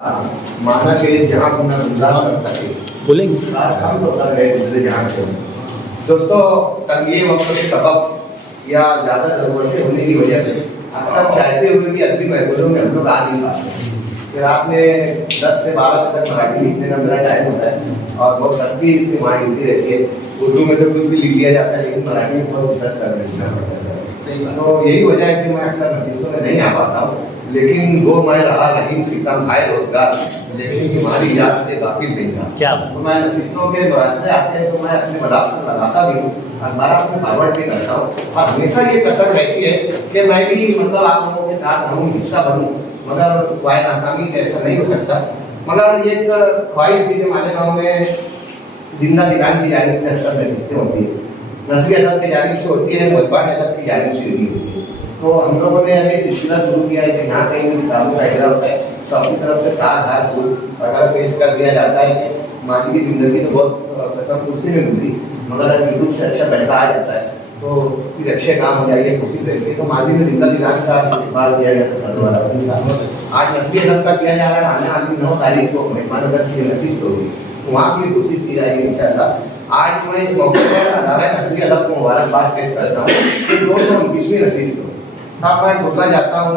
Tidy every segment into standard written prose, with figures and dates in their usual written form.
माना कि जहाँ पर मैं गुजार करता थी बोलेंगे हम तो कर गए दूसरे जहाँ से। दोस्तों तंगी वक्त के सबब या ज़्यादा ज़रूरतें होने की वजह से अक्सर चाहते हुए भी अगली महफिलों में हम लोग आ नहीं पाते। फिर आपने 10 से 12 बजे तक मराठी लिखने का मेरा टाइम होता है और बहुत सख्ती इससे वहाँ हिंदी रहती है। उर्दू में तो कुछ भी लिख दिया जाता है लेकिन मराठी में बहुत रिसर्च कर देना पड़ता है। तो यही वजह है कि मैं अक्सर नतीजों में नहीं आ पाता हूँ। लेकिन वो मैं रहा रहीम सितम हाय रोजगार, लेकिन तुम्हारी याद से गाफिल नहीं था। क्या तो मैं नसीहतों के रास्ते आते हैं तो मैं अपने मदाद पर लगाता भी हूँ, अखबार में फॉरवर्ड भी करता हूँ और हमेशा ये कसर रहती है कि मैं भी मतलब आप लोगों के साथ रहूँ, हिस्सा बनूँ, मगर वाय नाकामी ऐसा नहीं हो सकता। मगर एक ख्वाहिश थी कि हमारे गाँव में जिंदा दिलान की जानिब से अक्सर नसीहतें होती है, नस्ली अदब की जानिब से होती है, मुतबान अदब की जानिब से होती है। तो हम लोगों ने अभी सिलसिला शुरू किया है कि यहाँ कहीं भी किताबों का इजरा होता है तो अपनी तरफ से 7,000 फूल अगर पेश कर दिया जाता है कि माली की ज़िंदगी तो बहुत कसम कुर्सी में गुजरी, मगर यूट्यूब से अच्छा पैसा आ जाता है तो कुछ अच्छे काम हो जाएंगे, खुशी रहती है। तो माली में जिंदा दिलाने का इस्तेमाल किया गया था सदवारा। आज नस्ली अदब का किया जा रहा है, आने वाली 9 तारीख को मेहमान अदब की नसीहत होगी तो वहाँ की कोशिश की जाएगी इंशाअल्लाह। आज मैं इस मौके पर अदारा नस्ली अदब को मुबारकबाद पेश करता हूँ कि 229वीं नसीहत साहब मैं बोलना चाहता हूँ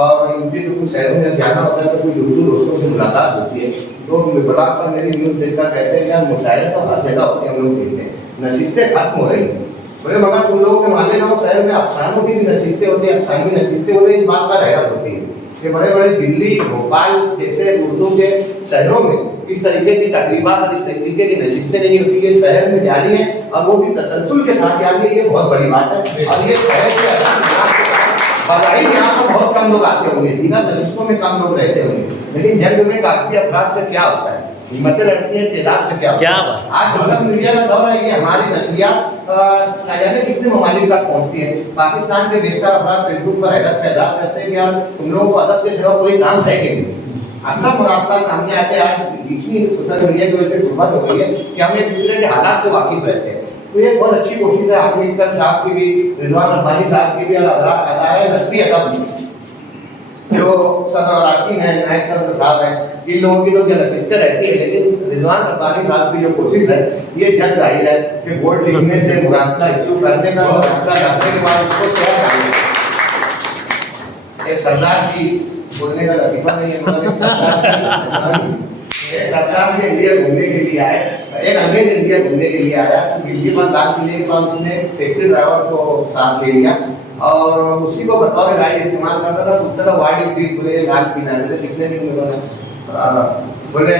और इनके जो कुछ शहरों में जाना होता है तो कोई दूसरे दोस्तों से मुलाकात होती है तो बड़ा पर मेरी न्यूज़ देखकर कहते हैं यार मुशायरे तो हर जगह होते हैं, हम लोग देखते हैं नसीहतें खत्म हो रही हैं। बोले मगर तुम लोगों के मालेगांव शहर में अफसानों की भी नसीहतें होती है, अफसानी नसीहतें हो रही, इस बात पर हैरत होती है कि बड़े बड़े दिल्ली भोपाल जैसे उर्दू के शहरों में इस तरीके की तकरीबात और इस तरीके की नसीहतें नहीं होती है, शहर में जारी है और वो भी तसलसल के साथ जारी है। ये बहुत बड़ी बात है और ये शहर के बधाई यहाँ पर बहुत कम लोग आते होंगे, बिना नसीहतों में कम लोग रहते होंगे, लेकिन जंग में काफी अफराद से क्या होता है, हिम्मतें लड़ती हैं, तेजाज से क्या होता है। आज सोशल मीडिया का दौर है, ये हमारी नस्लियात न जाने कितने ममालिक तक पहुंचती है। पाकिस्तान के बेशतर अफराद फेसबुक पर हैरत पैदा करते हैं कि यार तुम लोगों को अदब के सिवा कोई काम है कि नहीं। अक्सर मुराफा सामने आते हैं, आज इतनी सोशल मीडिया की वजह से गुर्बत हो गई है कि हम एक दूसरे के हालात से वाकिफ रहते हैं। तो ये बहुत अच्छी कोशिश है आमिर इक्कर साहब की भी, रिजवान रब्बानी साहब की भी और अदारा नस्ली अदब जो सदर अराकीन है, नायब सदर साहब हैं, इन लोगों की तो नसीहतें रहती है, लेकिन रिजवान रब्बानी साहब की जो कोशिश है ये जग जाहिर है कि बोर्ड लिखने से मुरासला इश्यू करने का और रास्ता करने के बाद इसको शेयर करने। एक सरदार जी बोलने का लतीफा नहीं है, मतलब एक सरदार भी इंडिया घूमने के लिए आए, एक अंग्रेज इंडिया घूमने के लिए आया तो दिल्ली में लाल किले के पास उसने टैक्सी ड्राइवर को साथ ले लिया और उसी को बतौर गाइड इस्तेमाल करता था। पूछता था व्हाट इज दिस, बोले लाल किला है, कितने दिन में बोले बोले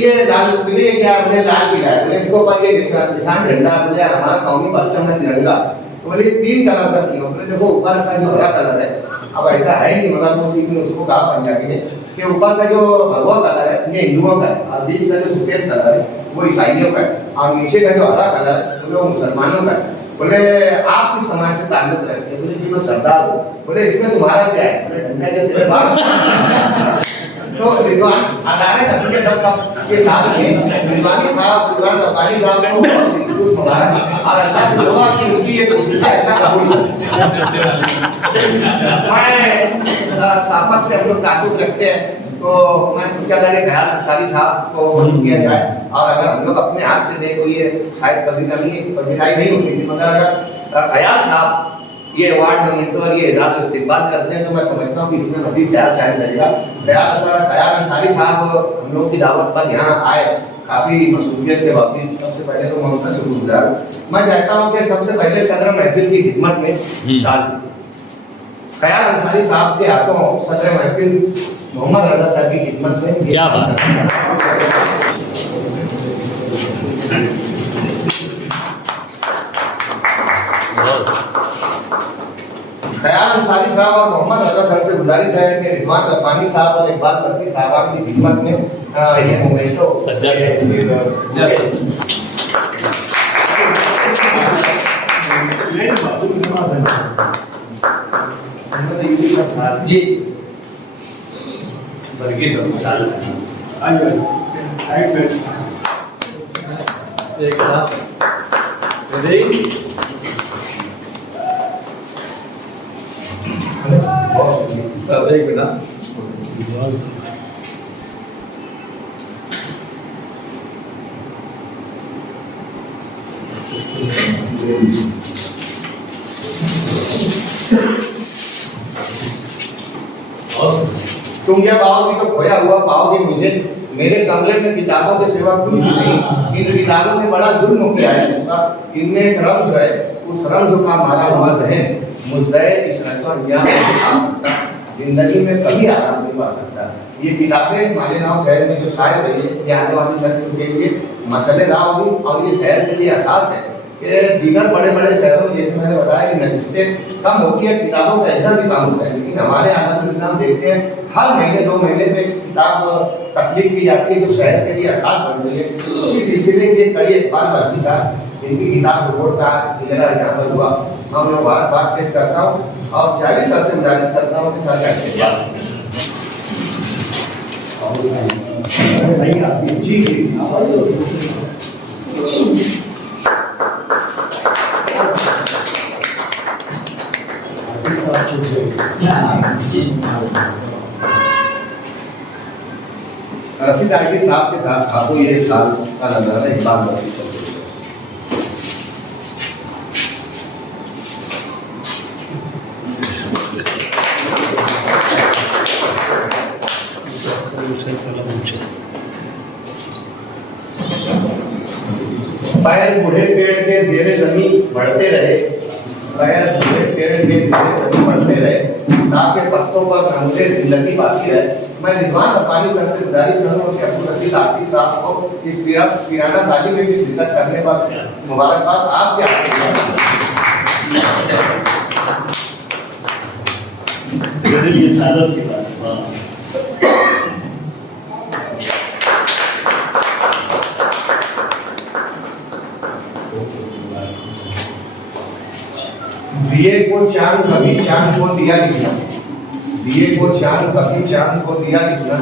ये लाल किले ये क्या, बोले लाल किला है, बोले इसको ऊपर ये निशान झंडा, बोले हमारा कौमी परचम है तिरंगा, तो बोले 3 कलर का क्यों, बोले देखो ऊपर का जो हरा कलर है, अब ऐसा है नहीं मगर वो सीख ने उसको कहा पंजाबी ने कि ऊपर का जो भगवा कलर है ये हिंदुओं का है और बीच का जो सफेद कलर है वो ईसाइयों का है और नीचे का जो हरा कलर है वो मुसलमानों का है। बोले आप किस समाज से ताल्लुक रखते हैं, बोले जी मैं सरदार हूँ। बोले इसमें तुम्हारा क्या है, बोले डंडा के तेरे बाप। तो रिजवान अदारे नस्ली अदब के साथ में रिजवानी साहब, रिजवान रब्बानी साहब को मुबारक और अल्लाह से दुआ कि उनकी ये कोशिश है अल्लाह कबूल करे। मैं साफत से हम लोग ताल्लुक रखते हैं तो मैं सोचा था कि ख्याल अंसारी साहब को किया जाए और अगर हम लोग अपने हाथ से देखो ये शायद कभी पजीराई नहीं होती थी, मगर अगर ख्याल साहब ये अवार्ड मिलते और ये एजाज इस्तेमाल करते हैं तो मैं समझता हूँ कि इसमें मजीद चार शायद लगेगा। ख्याल अंसारी साहब हम लोग की दावत पर यहाँ आए, काफी मसरूफियत के बावजूद सबसे पहले तो मैं उनका शुक्रगुजार हूँ। मैं चाहता हूँ कि सबसे पहले सदर महफिल की खिदमत में शामिल ख्याल अंसारी साहब के हाथों सदर महफिल मोहम्मद रजा साहब की खिदमत में क्या बात ख्याल अंसारी साहब और मोहम्मद रजा साहब से गुजारिश है कि रिजवान रब्बानी साहब और इकबाल बर्की साहब की खिदमत में ये मोमेशो जी बर्की साहब एक साथ रेडी एक मिनट तुम क्या पाओगी तो खोया हुआ पाओगे मुझे, मेरे कमरे में किताबों के सिवा कुछ भी नहीं। इन किताबों में बड़ा जुल्म किया है उसका, इनमें एक रम्ज है, उस रम्ज का मारा हुआ जहन मुद्दे इस रत्न अंजाम नहीं आ सकता, जिंदगी में कभी आराम नहीं पा सकता। ये किताबें मालेगांव शहर में जो शायद रही है, ये आने वाली नस्ल के लिए मसलेदार होगी और ये शहर के लिए एहसास है कि दीगर बड़े बड़े शहरों में जैसे मैंने बताया कि नशिस्तें कम होती है, किताबों का इतना भी काम होता है, लेकिन हमारे आनंद नाम देखते हैं हर महीने 2 महीने में किताब तकलीफ की जाती है जो शहर के लिए एहसास बन रही है। उसी सिलसिले की एक कड़ी इकबाल भर्ती साहब इनकी किताब रिपोर्ट का इजरा यहाँ पर हुआ, मैं मुबारकबाद पेश करता हूँ और जावेद सर से गुजारिश करता हूँ कि सर कैसे जी जी रशीद आईडी साहब के साथ आपको ये साल का नजर है इकबाल भर्ती सर। पैर बूढ़े पेड़ के धीरे जमीन बढ़ते रहे, पैर बूढ़े पेड़ के धीरे जमीन बढ़ते रहे, ताकि पत्तों पर हमसे जिंदगी बाकी रहे। मैं रिजवान रब्बानी सर से गुजारिश करूंगा कि अब्दुल रशीद आफी साहब को इस पिराना शादी में भी शिरकत करने पर मुबारकबाद। आप क्या दिए को चांद कभी चांद को दिया लिखना, दिए को चांद कभी चांद को दिया लिखना,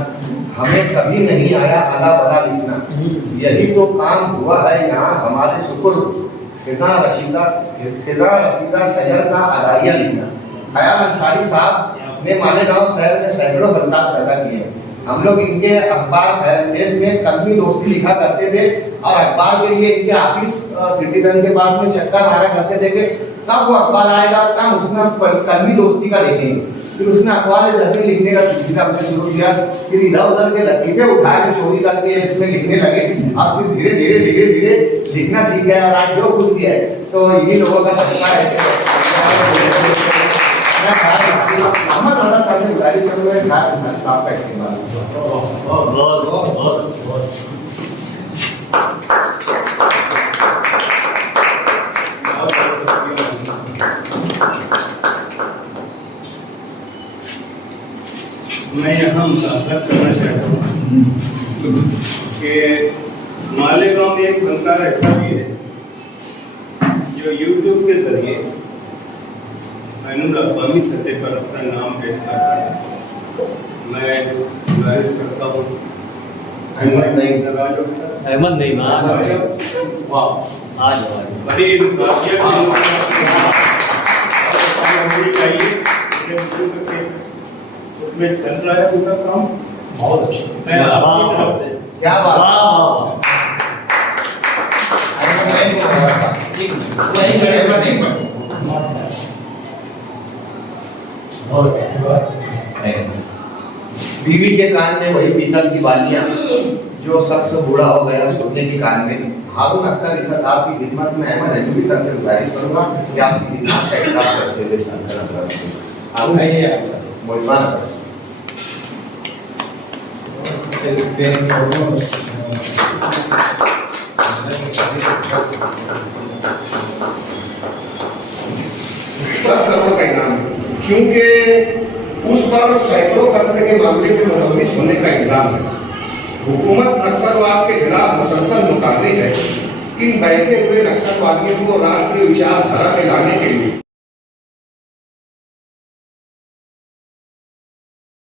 हमें कभी नहीं आया अला बला लिखना, यही तो काम हुआ है यहाँ हमारे शुक्र। खिजा रसीदा शहर का अदारिया लिखना। खयाल अंसारी साहब ने मालेगांव शहर में सैकड़ों बंदात पैदा किए। हम लोग इनके अखबार देश में कलमी दोस्ती लिखा करते थे और अखबार के लिए इनके ऑफिस सिटीजन के पास में चक्कर मारा करते थे कि कब वो अखबार आएगा, कब उसमें कलमी दोस्ती का देखेंगे। फिर उसने अखबार में लिखने का सिलसिला हमने शुरू किया, फिर इधर उधर के लतीफे उठा के चोरी करके इसमें लिखने लगे और फिर धीरे धीरे धीरे धीरे लिखना सीख गया और आज जो कुछ भी है तो इन्हीं लोगों का सदका है। मोहम्मद रजा साहब से गुजारिश करूंगा साहब का इस्तेमाल। मैं यहाँ मुलाकात करना चाहता हूँ कि मालेगांव में एक फनकार ऐसा भी है जो यूट्यूब के जरिए अक़वामी सतह पर अपना नाम पेश कर रहा है। मैं गुजारिश करता हूँ अहमद नहीं बड़ी में चल रहा है उनका काम बहुत अच्छा। मैं आपकी तरफ से क्या बात बीवी के कान में वही पीतल की बालियां जो शख्स बूढ़ा हो गया सोने के कान में। हारून अख्तर इस आपकी खिदमत में अहमद अजूबी सर से गुजारिश करूंगा कि आपकी खिदमत का इकरार करते हुए आप क्योंकि उस पर सैकड़ों कत्ल के मामले में मुलविस होने का इल्जाम है। हुकूमत नक्सलवाद के खिलाफ मुसलसल मुताबिक है। इन बहते हुए नक्सलवादियों को राष्ट्रीय विचारधारा में लाने के लिए